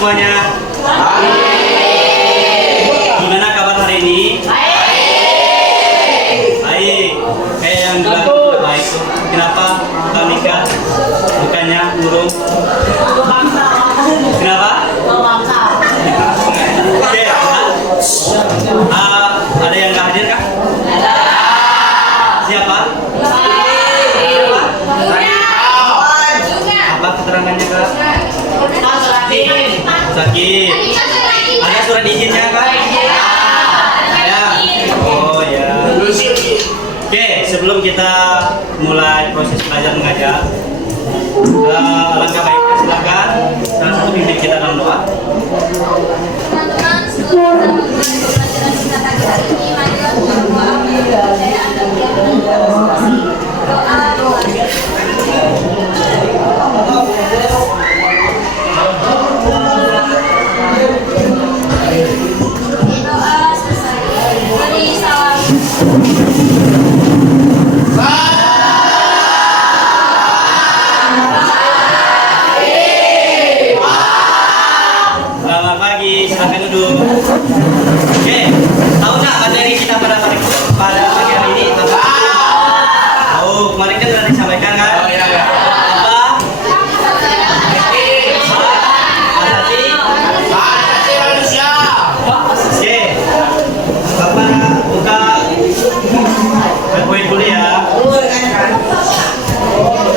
semuanya? Gimana kabar hari ini? Baik. Kayak yang bilang tidak baik. Kenapa Bang Nika bukannya murung? Kenapa? Oke. Ada yang nggak hadir kah? Siapa? Apa keterangannya kak? Sakit. Ada surat izinnya kak? Ya. Oh ya. Oke, sebelum kita mulai proses belajar mengajar, alangkah baiknya silakan salah satu pimpin kita dalam doa. Teman-teman, sebelum kita memulai pembelajaran kita pagi hari ini, mari kita berdoa supaya Anda biar doa. Doa selesai. Beri salam. Selamat pagi, silakan duduk. Oke, tahu nggak materi kita pada pagi hari ini apa? Oh, kemarin kan sudah disampaikan kan? Apa? Asasi manusia. Oke, Bapak buka poin dulu ya.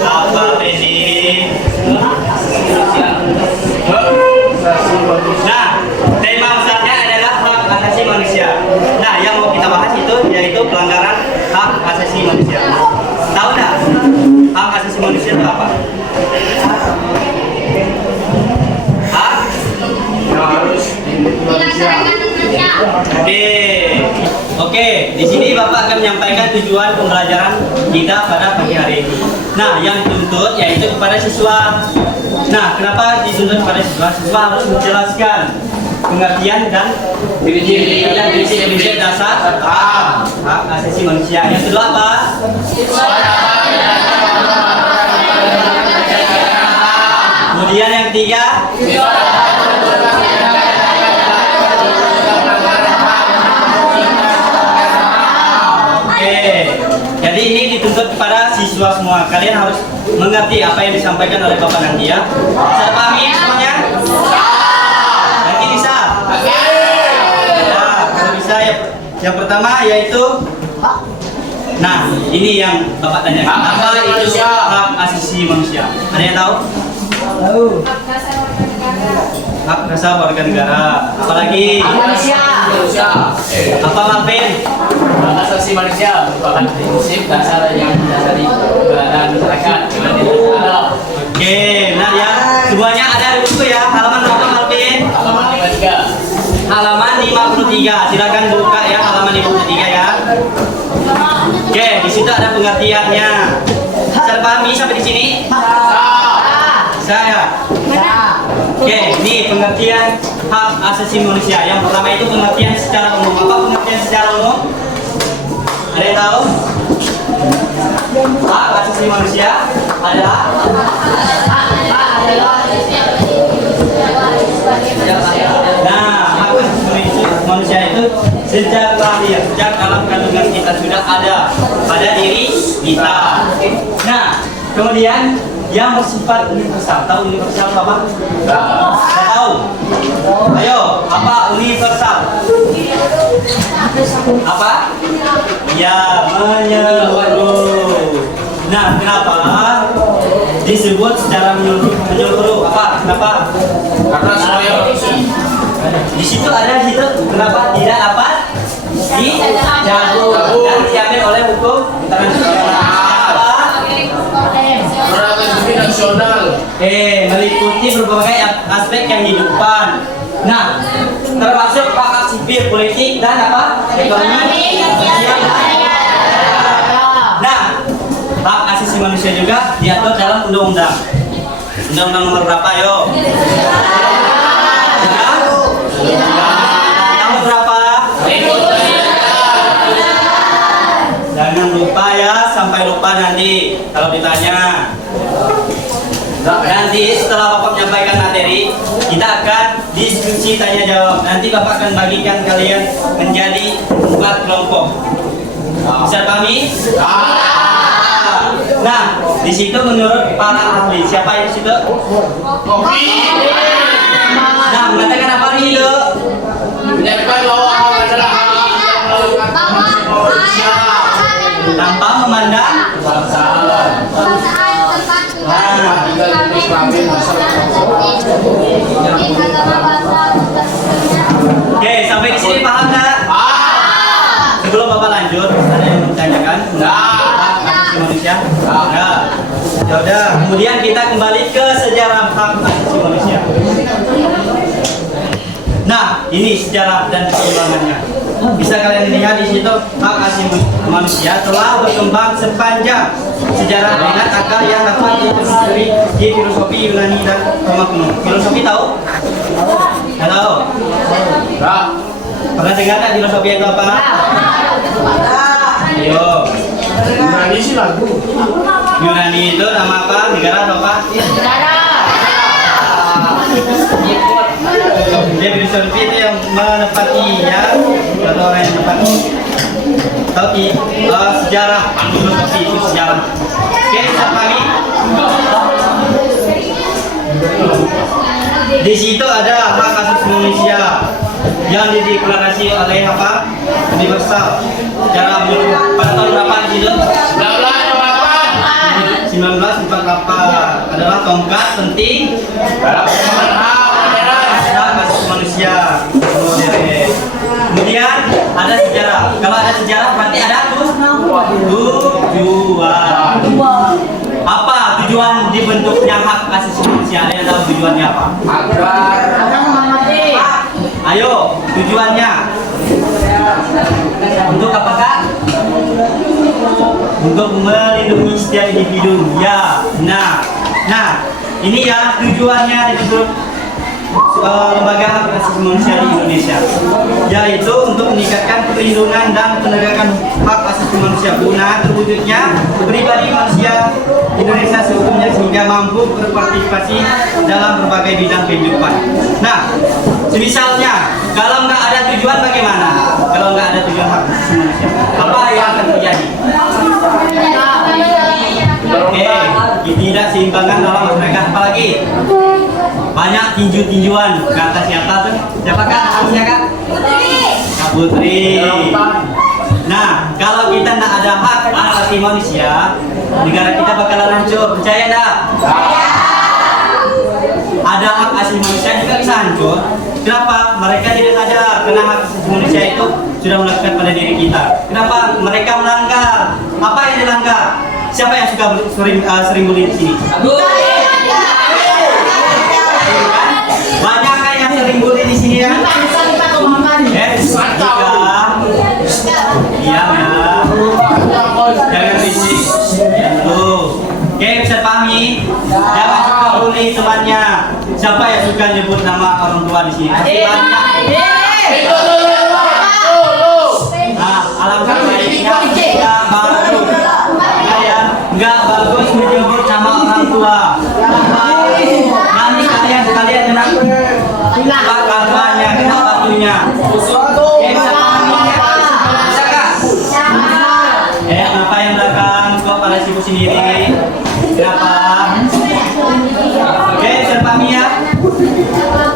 Apa ini? Nah, tema besarnya adalah hak asasi manusia. Nah, yang mau kita bahas itu yaitu pelanggaran hak asasi manusia. Tahu nggak hak asasi manusia itu apa? Hak? Oke, di sini Bapak akan menyampaikan tujuan pembelajaran kita pada pagi hari ini. Nah, yang dituntut yaitu kepada siswa. Nah, kenapa dituntut kepada siswa? Siswa harus menjelaskan pengertian dan prinsip dasar hak asasi manusia. Yang kedua apa? Kemudian yang ketiga, jadi ini dituntut kepada siswa semua. Kalian harus mengerti apa yang disampaikan oleh Bapak nanti ya. Bisa pahami semuanya? Nanti bisa? Ya, kalau bisa ya. Yang pertama yaitu, nah ini yang Bapak tanyakan. Apa itu hak asasi manusia? Ada yang tahu? Hak dasar warga negara. Apalagi? Apa Malvin? Hak asasi manusia merupakan prinsip dasar yang mendasari keberadaan masyarakat. Oke, nah ya semuanya ada di buku ya. Halaman berapa Malvin? Halaman 53. Halaman 53. Silakan buka ya halaman 53 ya. Oke, di situ ada pengertiannya. Bisa pahami sampai di sini? Saya. Oke, ini pengertian hak asasi manusia. Yang pertama itu pengertian secara umum. Apa pengertian secara umum? Ada yang tahu? Hak asasi manusia adalah hak asasi manusia itu sejak lahir, sejak dalam kandungan kita sudah ada pada diri kita. Nah, kemudian yang bersifat universal. Tahu universal apa? Nggak tahu. Ayo, apa universal? Apa? Ya, menyeluruh. Nah, kenapa disebut secara menyeluruh? Apa? Kenapa? Karena semuanya manusia. Di situ ada situ. Kenapa tidak dapat dicampur dan diambil oleh hukum internasional? Nasional. Meliputi berbagai aspek kehidupan. Nah, termasuk hak sipil, politik dan apa? Ekonomi. Nah, hak asasi manusia juga diatur dalam undang-undang. Undang-undang nomor berapa, yo? Tahun berapa? Jangan lupa ya, sampai lupa nanti kalau ditanya. Nanti setelah Bapak menyampaikan materi, kita akan diskusi tanya jawab. Nanti Bapak akan bagikan kalian menjadi 4 kelompok. Bisa pahami? Nah, di situ menurut para ahli, siapa yang di situ? Nah, mengatakan apa nih, Dok? Menyatakan bahwa Allah adalah Tanpa memandang. Oke, sampai di sini paham nggak? Sebelum Bapak lanjut, ada yang bertanyakan? Hak asasi manusia? Enggak. Ya udah, kemudian kita kembali ke sejarah hak asasi manusia. Nah, ini sejarah dan perkembangannya. Bisa kalian lihat di situ hak asasi manusia telah berkembang sepanjang sejarah dengan akar yang dapat ditelusuri di filosofi Yunani dan Roma kuno. Filosofi tahu? Halo. Pernah dengar nggak filosofi itu apa? Ayo. Yunani sih lagu. Yunani itu nama apa? Negara atau apa? Dia filosofi itu yang menepati ya, atau orang yang menepati. Tapi sejarah filosofi itu sejarah. Oke, bisa pahami? Di situ ada hak asasi manusia yang dideklarasi oleh apa? Universal. Cara pada tahun berapa di situ? 1948 adalah tongkat penting hak asasi manusia modern. Kemudian ada sejarah. Kalau ada sejarah berarti ada tujuan. Apa tujuan dibentuknya hak asasi manusia? Ada yang tahu tujuannya apa? Ayo, tujuannya untuk apakah? Untuk melindungi setiap individu. Ya. Nah, ini ya tujuannya dibentuk lembaga hak asasi manusia di Indonesia, yaitu untuk meningkatkan perlindungan dan penegakan hak asasi manusia guna terwujudnya pribadi manusia Indonesia seutuhnya sehingga mampu berpartisipasi dalam berbagai bidang kehidupan. Nah, misalnya kalau nggak ada tujuan bagaimana? Kalau nggak ada tujuan hak asasi manusia, apa yang akan terjadi? Oke, tidak seimbangan dalam masyarakat, apalagi banyak tinju-tinjuan ke atas siapa tuh? Siapakah namanya Kak? Putri. Nah, kalau kita tidak ada hak asasi manusia, negara kita bakalan hancur. Percaya enggak? Ada hak asasi manusia juga bisa hancur. Kenapa? Mereka tidak sadar karena hak asasi manusia itu sudah melakukan pada diri kita. Kenapa? Mereka melanggar. Apa yang dilanggar? Siapa yang suka sering bully di sini? Banyak kan yang sering bully di sini ya? Iya ya. Jangan berisik. Oke, bisa pahami? Jangan suka bully temannya. Siapa yang suka nyebut nama orang tua di sini? Pasti banyak. Nah, alangkah baiknya kita baru nggak bagus menyebut nama orang tua. Nanti kalian sekalian kena karmanya, kena batunya. Bisa pahaminya? Bisa kak? Kenapa yang belakang kok pada sibuk sendiri? Kenapa? Oke, bisa pahami ya?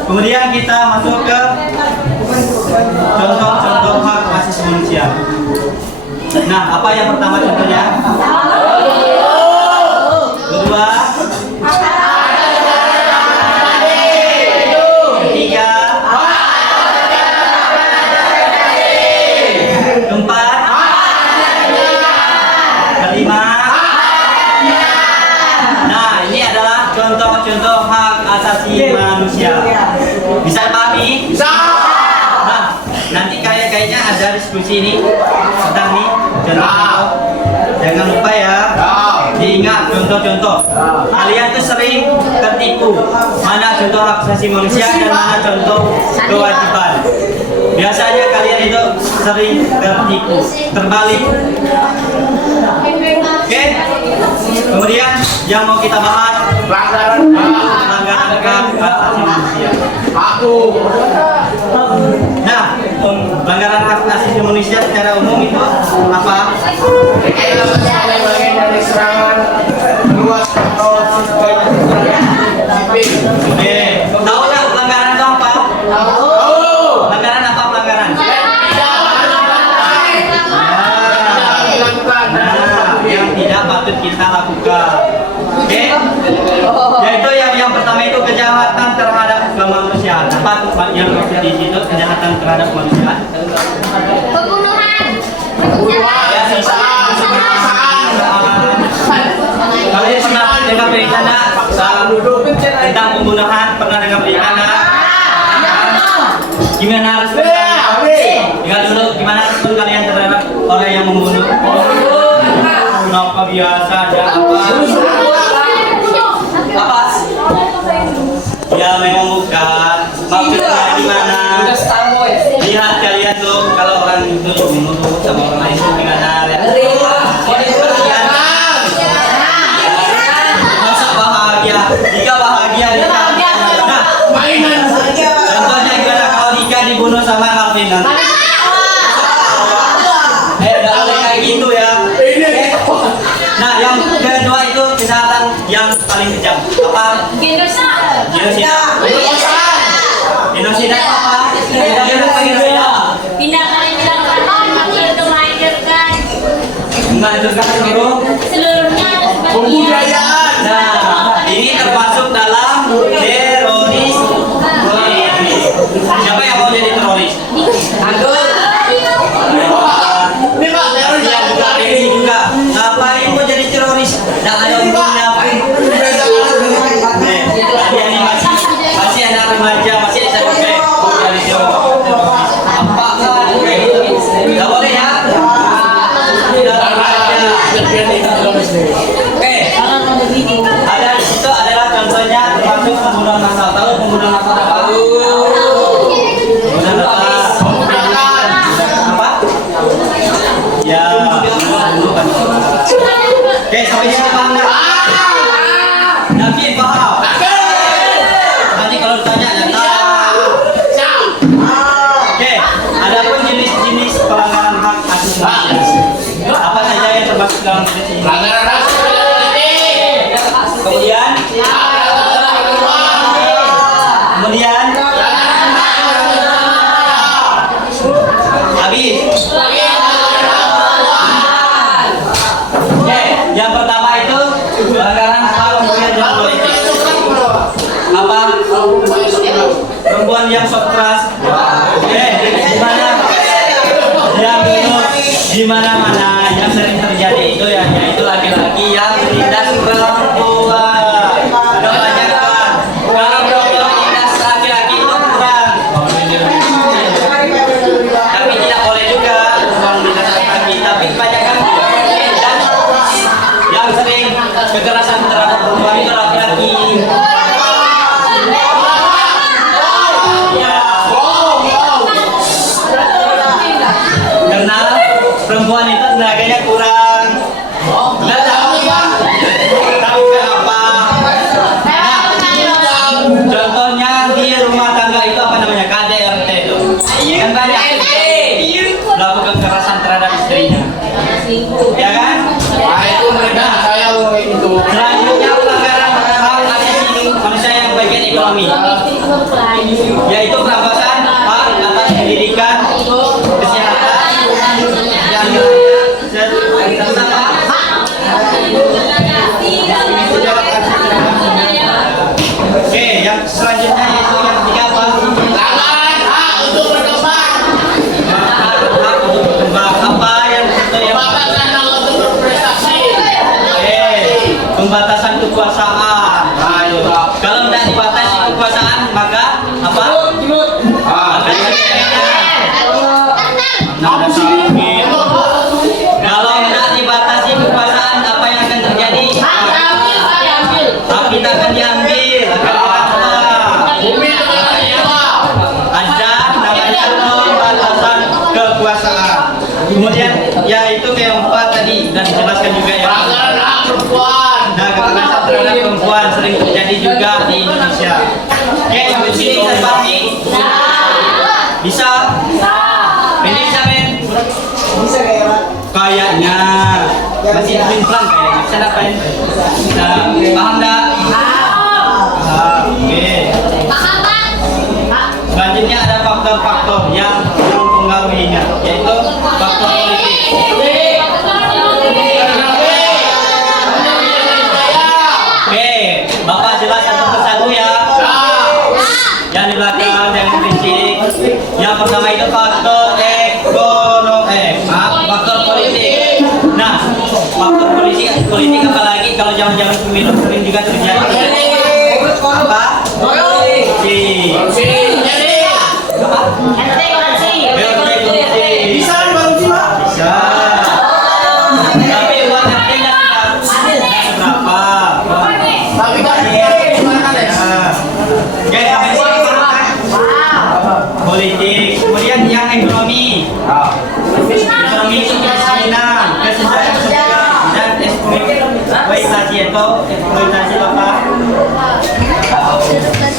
Kemudian kita masuk ke contoh-contoh hak asasi manusia. Nah, apa yang pertama contohnya? Kedua, ketiga, keempat, kelima. Nah, ini adalah contoh-contoh hak asasi manusia. Bisa dipahami? Bisa. Nah, nanti kayaknya ada diskusi ini tentang nih contoh. Jangan lupa ya. Diingat contoh-contoh. Kalian tuh sering tertipu. Mana contoh hak asasi manusia dan mana contoh kewajiban. Biasanya kalian itu sering tertipu, terbalik. Oke. Kemudian yang mau kita bahas Pelanggaran hak asasi manusia. aku. Nah, pelanggaran hak asasi manusia secara umum itu apa? Bagian dari serangan luas atau sipil. Oke, tahu nggak pelanggaran itu apa? Pelanggaran apa pelanggaran? Nah, yang tidak patut kita lakukan. Oke, yaitu yang pertama itu kejahatan terhadap kemanusiaan. Apa yang maksud di situ kejahatan terhadap kemanusiaan? Pembunuhan. Ya, kalian pernah dengar berita nggak tentang pembunuhan? Pernah dengar berita nggak? Gimana respon kalian? Dengar dulu, gimana respon kalian terhadap orang yang membunuh? Kenapa biasa ada apa? Apa? Ya memang bukan. Maksudnya gimana? Lihat kalian tuh kalau orang itu dibunuh sama orang lain itu gimana? Masa bahagia? Jika bahagia, nah, Mainan saja. contohnya gimana kalau Dika dibunuh sama Alvin? Nggak boleh kayak gitu ya. Nah, yang kedua itu kejahatan yang paling kejam. Apa? Genosida. Genosida. Genosida itu apa? Genosida. Tindakan yang dilakukan mati untuk melahirkan Enggak itu kan bro. seluruhnya atau sebagian. Pembudayaan. Nah, ini termasuk dalam teroris. Siapa yang mau jadi teroris? Ini Pak, teroris Yang juga ini juga. Ngapain mau jadi teroris? Nah, ada umumnya pun. Ini masih anak remaja, masih SMP. Mau jadi teroris. Apa kan? Nggak boleh ya? Tidak remaja. Oke. Ada di situ adalah contohnya termasuk pembunuhan massal. Tahu pembunuhan massal apa? Pembunuhan massal. Apa? Ya. Oke, sampai sini paham nggak? Nabi paham. Nanti kalau ditanya ya tahu. Oke, ada pun jenis-jenis pelanggaran hak asasi manusia. Apa saja yang termasuk dalam jenis ini? Pelanggaran hak Kemudian, habis. Oke, yang pertama itu pelanggaran hak kemudian dan politik. Apa? Perempuan yang sok keras. Gimana? Yang itu di mana-mana yang sering terjadi itu ya, yaitu laki-laki yang menindas perempuan. Kebanyakan kalau perempuan menindas laki-laki itu kurang. Tapi tidak boleh juga menindas laki-laki. Tapi kebanyakan dan yang sering kekerasan terhadap perempuan itu laki-laki. Karena perempuan itu tenaganya kurang. Nggak tahu ya. Tahu kenapa? Nah, contohnya di rumah tangga itu apa namanya? KDRT itu. Kan banyak melakukan kekerasan terhadap istrinya. Ya kan? Nah, itu mereka saya itu. Selanjutnya pelanggaran hak asasi manusia yang bagian ekonomi, yaitu perampasan hak atas pendidikan, kesehatan, yang serta Oke, yang selanjutnya yaitu yang ketiga apa? Pelanggaran hak untuk berkembang. Hak untuk berkembang. Apa yang itu yang Pembatasan hak untuk berprestasi. pembatasan kekuasaan. Ayo, kalau tidak dibatasi kekuasaan maka apa? Maka ada sakit. Kalau tidak dibatasi kekuasaan apa yang akan terjadi? Hak kita akan diambil, akan dirampas. Bumi akan disewa. Ada namanya pembatasan kekuasaan. Kemudian yaitu keempat tadi dan dijelaskan juga ya. Pelanggaran hak perempuan. Nah, kekerasan terhadap perempuan sering terjadi juga di Indonesia. Oke, sampai sini bisa dipahami? Bisa? Ini bisa, Men? Bisa kayak Kayaknya masih pelan kayaknya. Bisa enggak, Men? Nah, paham enggak? Oke. Selanjutnya ada faktor-faktor yang mempengaruhinya, yaitu faktor politik. Oke, Bapak jelas satu persatu ya. Yang di belakang, yang berisik. Yang pertama itu faktor faktor politik. Nah, faktor politik apalagi kalau zaman-zaman pemilu sering juga terjadi. Apa? Korupsi. bisa korupsi, Pak? Bisa. Tapi uang artinya tidak seberapa. Tapi kan gimana, Les? Oke, sampai sini politik. Kemudian yang ekonomi. Ekonomi itu kemiskinan, kesenjangan sosial, dan eksploitasi atau eksploitasi apa?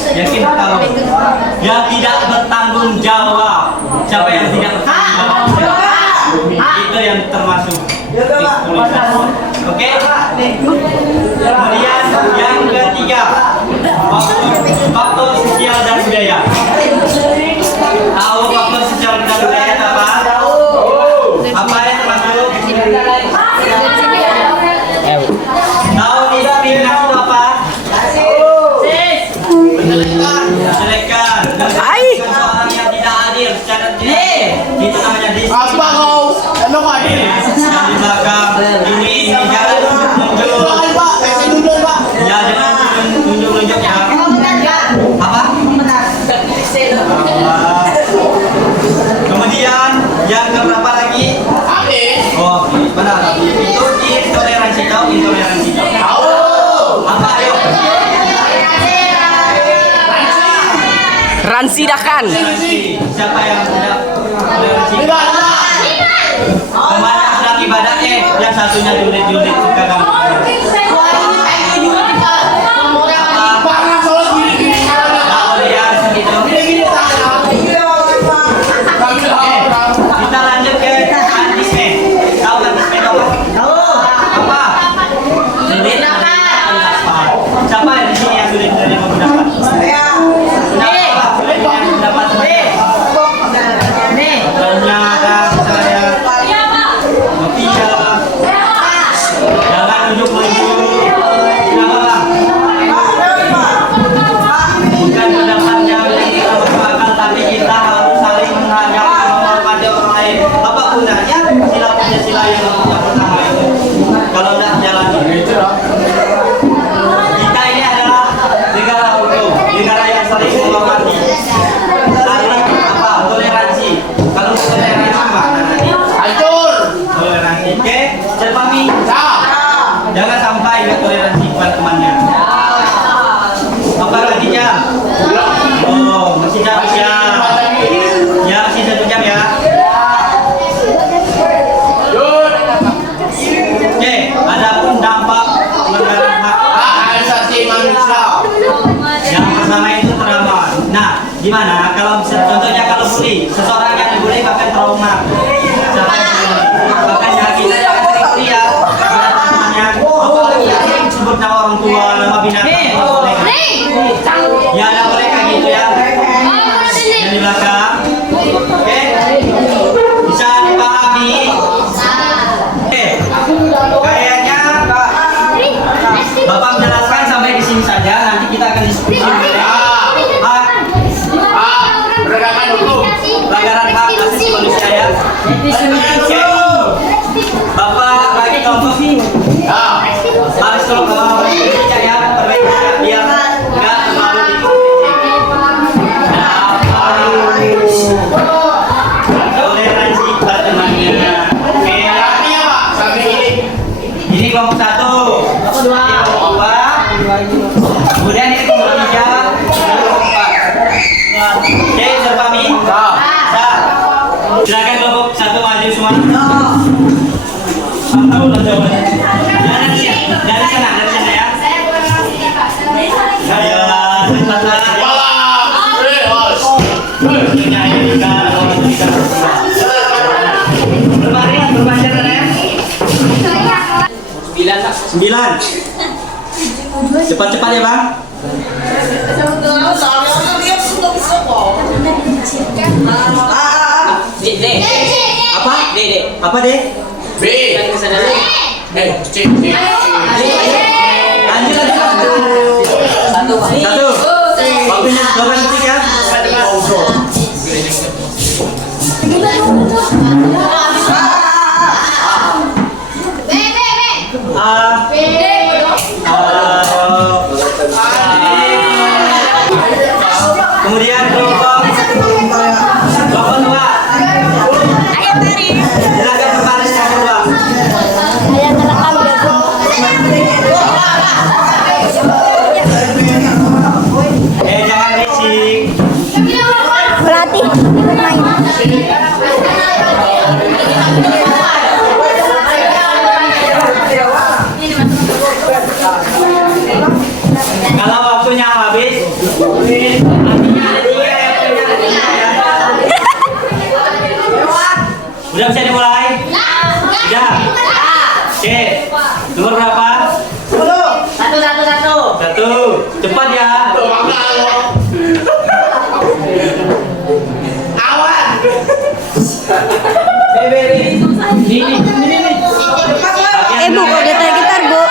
Yakin tahu? Yang tidak bertanggung jawab. Siapa yang tidak bertanggung jawab? Itu yang termasuk eksploitasi. Oke? Kemudian yang ketiga, faktor sosial dan budaya. Tahu faktor sosial dan budaya apa? Apa yang termasuk? Tahu diskriminasi itu apa? Menjelekan dan seorang yang tidak adil secara itu namanya diskriminasi. Apa kau? Emang adil? Yang di belakang ini jangan tunjuk. Pak, saya dulu, Pak. Ya jangan tunjuk ya. Apa? Kemudian yang keberapa lagi? Oh, benar. Itu intoleransi. Tahu intoleransi? Tahu. Apa ayo? Ransidakan. Siapa yang tidak toleransi? Tidak. Kemana sedang ibadah yang satunya julid suka kamu. Panas soal gini. Nah, lihat gitu. Kita lanjut ke antisme. Tahu antisme apa? Apa? Julid. Siapa di sini yang julid yang menggunakan? Ternyata saya tidak. Jangan tunjuk-tunjuk. Kenapa, Bang? Bukan pendapatnya yang kita berpakat, tapi kita harus saling menghargai, menghormati orang lain. Apa gunanya sila Pancasila yang pertama itu? Kalau tidak jalan. Kita ini adalah negara hukum, negara yang saling menghormati, saling toleransi. Kalau toleransi mana nanti? Hancur. Toleransi. Oke, Pahmi? Siap. Jangan sampai nggak toleransi kepada temannya. Apa lagi jam? Oh, masih jam ya. Ya, masih 1 jam ya. Oke, adapun dampak pelanggaran hak Asasi manusia. yang pertama itu trauma. Nah, gimana kalau contohnya kalau bully, seseorang yang dibully bahkan trauma. Siapa yang dibully? Makanya kita jangan sering bully ya. Pada temannya, apalagi yang disebut nama orang tua, nama binatang. Ya, nggak boleh kayak gitu ya. Yang di belakang, oke? Bisa dipahami? Oke, kayaknya Bapak menjelaskan sampai di sini saja. Nanti kita akan diskusi hak Penegakan hukum. pelanggaran hak asasi manusia ya. Oke, Bapak lagi kelompok Ya. harus kalau mau berbicara ya, berbicara biar nggak terlalu toleransi pada temannya. Oke, Artinya, Pak, sampai ini. ini kelompok 1. Ini kelompok 2. Kemudian ini kelompok 3. Kelompok 4. Oke, terpahami? Siap. Silakan kelompok 1 maju semua. Jangan dari sana ya. Saya boleh langsung ya, Pak. 9. Cepat-cepat ya bang. D. Apa? D. Apa deh? B. C. Lanjut. Satu. 1. Waktunya 8 detik ya. A. Kemudian kelompok 2. Silakan berbaris yang kedua. Jangan berisik. Pelatih main. Kalau waktunya habis, artinya ada 3 ya. Udah bisa dimulai? Sudah. Oke. Nomor berapa? 1. Cepat ya. Awan. Bu, kok gitar-gitar, Bu?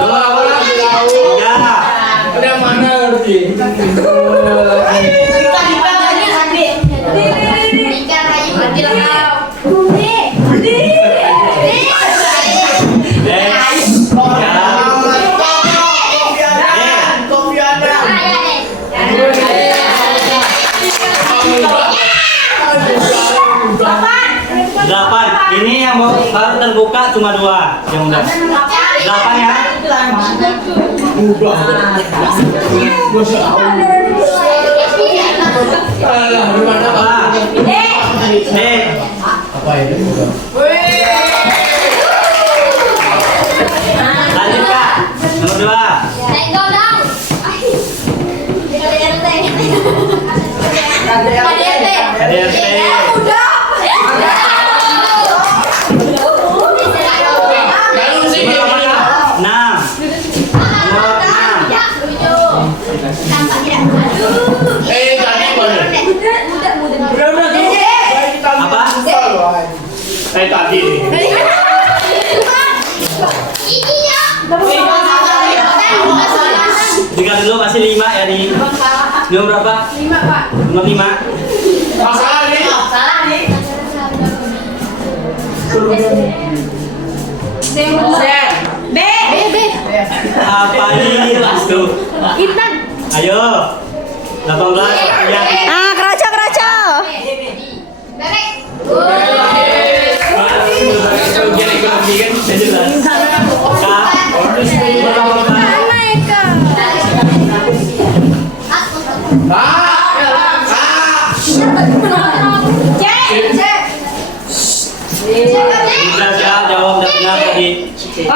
Nomor berapa? 3. Udah mana ngerti? Delapan. Ini yang baru terbuka cuma 2 yang udah. 8 ya. Alah, di mana Apa? D. Apa ini? Lanjut Kak. Nomor 2. KDRT. Lalu sih Nomor berapa? 6. Nomor 6. tadi mana? Apa? Tadi. Tiga dulu masih 5 ya di. Nomor berapa? 5 Pak. Nomor 5. Masalah nih. Apa ini? Tuh. Ayo. 18. Ya. Kroco. Sudah siap jawab dan benar tadi. C.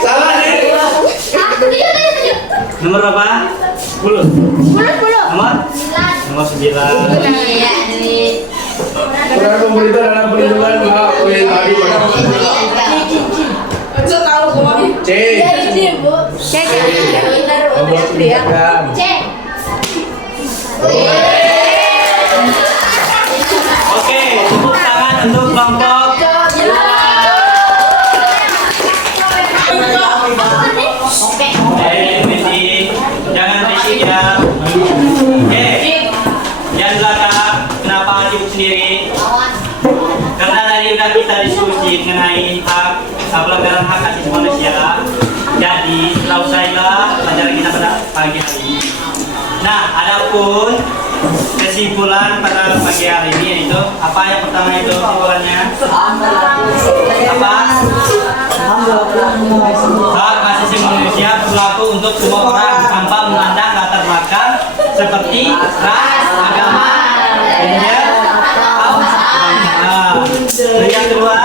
Salah nih. Nomor berapa? 10. Nomor? Nomor 9. Peran pemerintah dalam perlindungan hak oleh tadi C. Oke, tepuk tangan untuk kelompok. Jangan berisik ya. Oke. Yang belakang, kenapa sibuk sendiri? Karena tadi udah kita diskusi mengenai pelanggaran hak asasi manusia. Jadi setelah usailah pelajaran kita pada pagi hari ini. Nah, adapun kesimpulan pada pagi hari ini yaitu apa yang pertama itu kesimpulannya? Apa? Hak asasi manusia berlaku untuk semua orang tanpa memandang latar belakang seperti ras, agama, gender, atau bangsa. Yang kedua,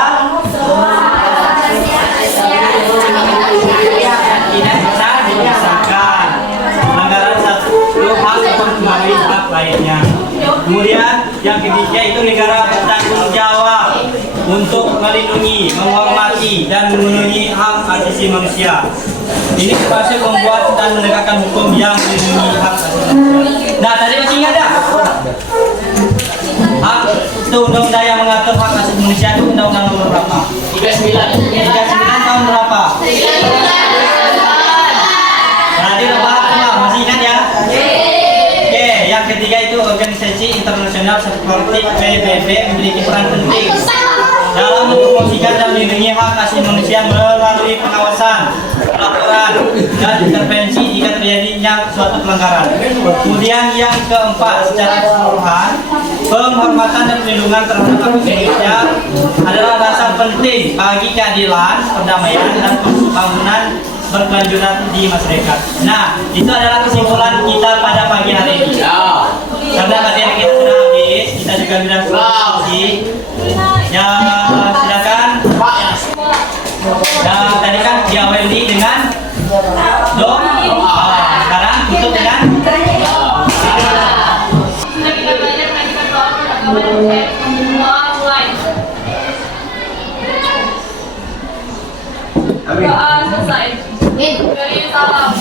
Yang ketiga itu negara bertanggung jawab untuk melindungi, menghormati, dan memenuhi hak asasi manusia. Ini termasuk membuat dan menegakkan hukum yang melindungi hak asasi manusia. Nah, tadi masih ingat tak? Hak itu undang-undang yang mengatur hak asasi manusia itu undang-undang nomor berapa? 39 tahun berapa? Berarti udah paham semua, masih ingat ya? Oke, yang ketiga itu organisasi internasional seperti PBB memiliki peran penting dalam mempromosikan dan melindungi hak asasi manusia melalui pengawasan, laporan, dan intervensi jika terjadinya suatu pelanggaran. Kemudian yang keempat, secara keseluruhan, penghormatan dan perlindungan terhadap hak asasi manusia adalah dasar penting bagi keadilan, perdamaian, dan pembangunan berkelanjutan di masyarakat. Nah, itu adalah kesimpulan kita pada pagi hari ini. Karena materi kita sudah habis, kita juga sudah diskusi. Ya, silakan. Dan tadi kan diawali dengan doa. Sekarang tutup dengan Kita belajar mengajukan doa pertakaman mulai. Doa selesai. Beri salam.